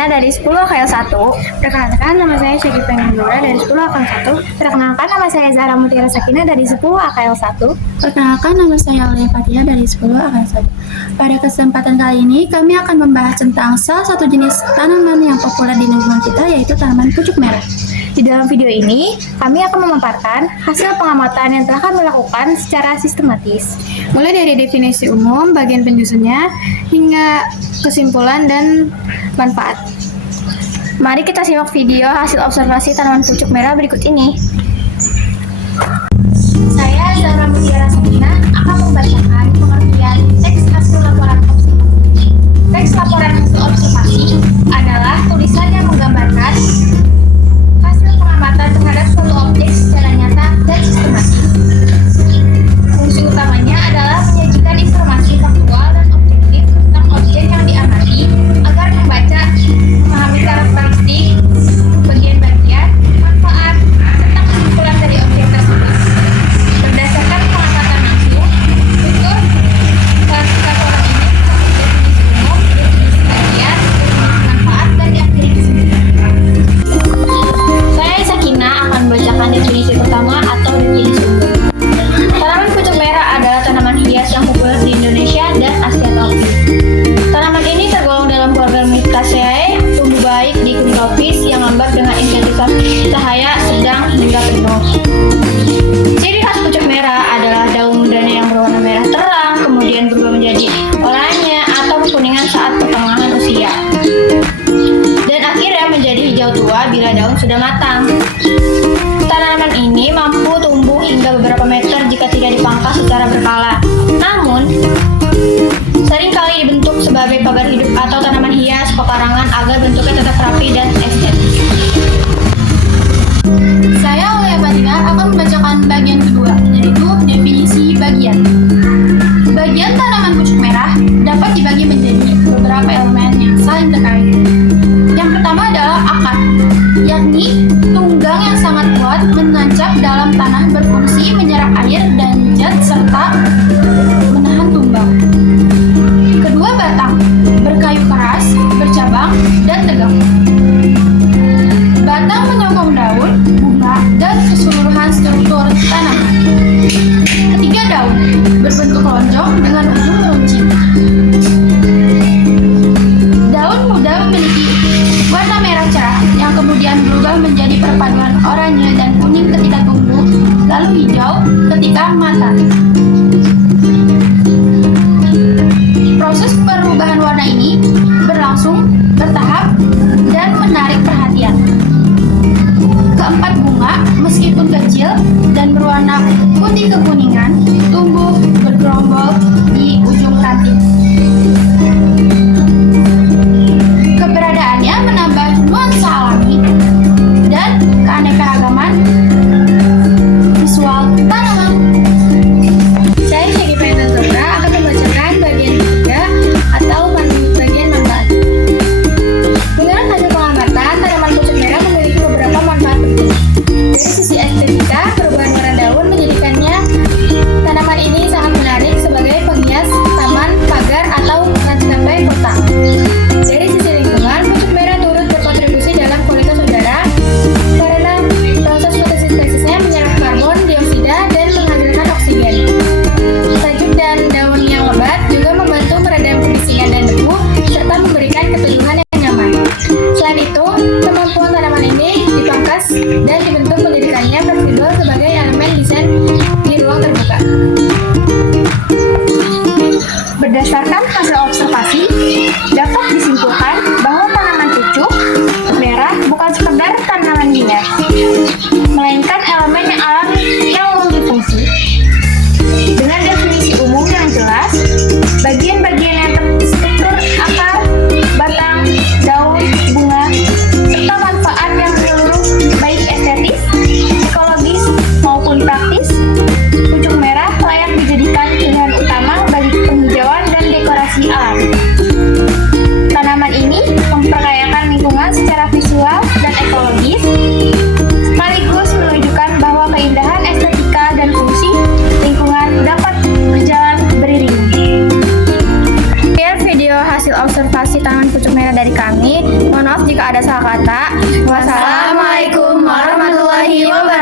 Sakina dari 10 AKL 1. Perkenalkan, nama saya Syakifah Nurura dari 10 AKL 1. Perkenalkan, nama saya Zahra Mutiara Sakina dari 10 AKL 1. Perkenalkan, nama saya Aulia Fatia dari 10 AKL 1. Pada kesempatan kali ini, kami akan membahas tentang salah satu jenis tanaman yang populer di lingkungan kita, yaitu tanaman pucuk merah. Di dalam video ini, kami akan memaparkan hasil pengamatan yang telah kami lakukan secara sistematis. Mulai dari definisi umum, bagian penyusunnya, hingga kesimpulan dan manfaat. Mari kita simak video hasil observasi tanaman pucuk merah berikut ini. Saya Zahra Mutiara Sakina akan membacakan pengertian teks hasil laporan observasi. Teks laporan hasil observasi adalah tulisan yang menggambarkan hasil pengamatan terhadap suatu objek secara nyata dan sistematis. Fungsi utamanya adalah menyajikan informasi faktual dan objektif tentang objek yang diamati agar membaca memahami karakteristik, bagian-bagian, manfaat, serta kesimpulan dari objek tersebut. Berdasarkan pengamatan langsung, fitur laporan ini definisi umum, definisi bagian, definisi manfaat, dan akhiri kesimpulan. Saya Sakina akan membacakan definisi pertama atau definisi umum. Tanaman pucuk merah adalah tanaman hias yang populer di Indonesia dan Asia Tropis. Tanaman ini tergolong dalam keluarga Myrtaceae, tumbuh baik di iklim tropis yang lambat dengan intensitas cahaya sedang hingga penuh. Ciri khas pucuk merah adalah daun mudanya yang berwarna merah terang, kemudian berubah menjadi oranye atau kekuningan saat pertengahan usia, dan akhirnya menjadi hijau tua bila daun sudah matang. Tanaman ini mampu tumbuh hingga beberapa meter jika tidak dipangkas secara berkala. Namun, seringkali dibentuk sebagai pagar hidup atau tanaman hias pekarangan agar bentuknya tetap rapi dan estetis. Saya Aulia Fatia akan membacakan bagian kedua, yaitu definisi bagian. Bagian tanaman pucuk merah dapat dibagi menjadi beberapa elemen yang saling terkait. Yang pertama adalah akar, yakni tunggang yang sangat kuat menancap dalam tanah berfungsi menyerap air dan zat serta menahan tumbang. Kedua, batang, berkayu keras, bercabang, dan tegak. Batang menyokong daun, bunga, dan keseluruhan struktur tanaman. Ketiga, daun, berbentuk lonjong dengan ujung meruncing. Daun muda memiliki warna merah cerah yang kemudian berubah menjadi perpaduan oranye dan kuning ketika tumbuh, lalu hijau ketika matang. Proses perubahan warna ini berlangsung bertahap dan menarik perhatian. Keempat, bunga, meskipun kecil dan berwarna putih kekuningan, tumbuh bergerombol di ujung ranting. Keberadaannya menambah nuansa alami dan keanekaragaman visual tanaman. Saya Syakifah Nurura akan membacakan bagian ketiga atau bagian manfaat. Menurut hasil pengamatan, tanaman pucuk merah memiliki beberapa manfaat penting. Dari sisi estetika, perubahan warna daun menjadikannya tanaman ini sangat menarik sebagai penghias taman, pagar, atau landscape kota. Dari sisi lingkungan, pucuk merah turut berkontribusi dalam kualitas udara karena proses fotosintesisnya menyerap karbon dioksida dan menghasilkan oksigen. Tajuk dan daun yang lebat juga membantu meredam kebisingan dan debu serta memberikan keteduhan yang nyaman. Selain itu, kemampuan tanaman ini dipangkas dan dibentuk menjadikannya fleksibel sebagai elemen desain di ruang terbuka. Berdasarkan hasil observasi, dapat disimpulkan bahwa tanaman pucuk merah bukan sekedar tanaman hias, melainkan elemen yang alami yang multifungsi. Dengan definisi umum yang jelas, bagian-bagian yang terstruktur akar, batang, daun, bunga, serta manfaat yang menyeluruh baik estetik jika ada salah kata. Wassalamualaikum warahmatullahi wabarakatuh.